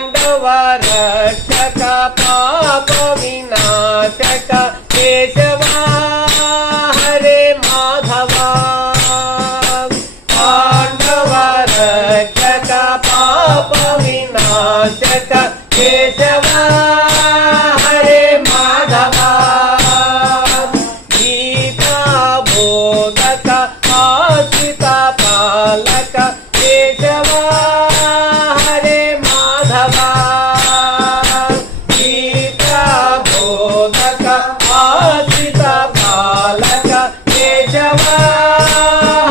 पांडव रक्षक पाप विनाशक केशवा हरे माधवा पांडव रक्षक पाप विनाशक केशवा हरे माधवा गीता बोधक आश्रित पालक केशवा हरे माधवा गीता बोधक आश्रित पालक केशवा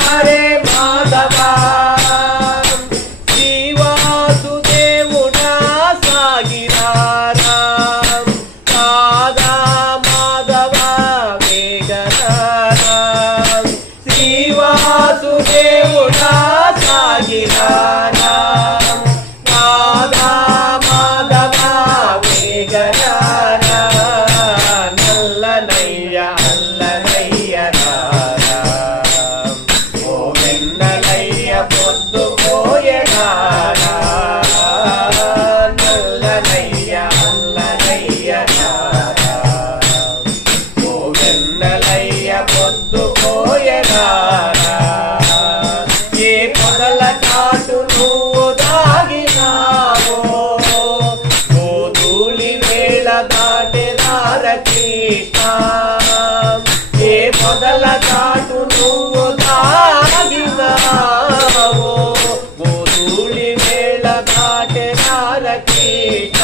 हरे माधवा श्रीवासुदेवुडा सागिरारा राधा माधवा वेगनारा श्रीवासुदेवुडा सागिरारा राधा माधवा वेगनारा नल्लनय्य अल्लनय्य रारा ओ वेन्नलय्य పొద్దు పోయనారా నల్లనయ్య అల్లనయ్య రారా ఓ వెన్నలయ్య పొద్దు పోయనారా ఏ పొదల చాటు నువ్వు దాగినావో ఓ ధూళి వేళ దాటెదార కృష్ణ ఏ పొదల చాటు నువ్వు దాగినావో ఓ ధూళి వేళ దాటెదార కృష్ణ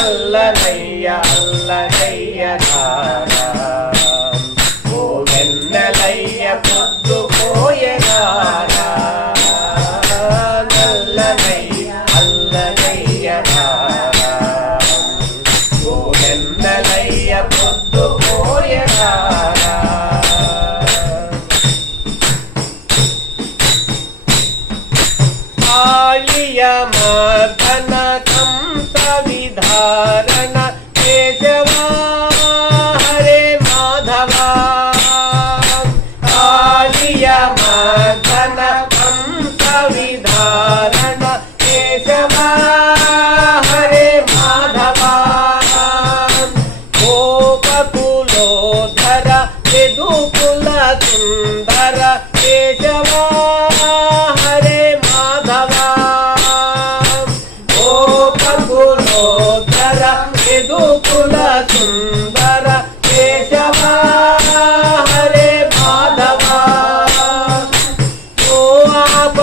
అల్లనయ్య అల్లనయ్య రారా ఓ వెన్నలయ్య పొద్దు పోయనారా నల్లనయ్య అల్లనయ్య రారా ఓ వెన్నలయ్య పొద్దు పోయనారా కాళియ మర్దన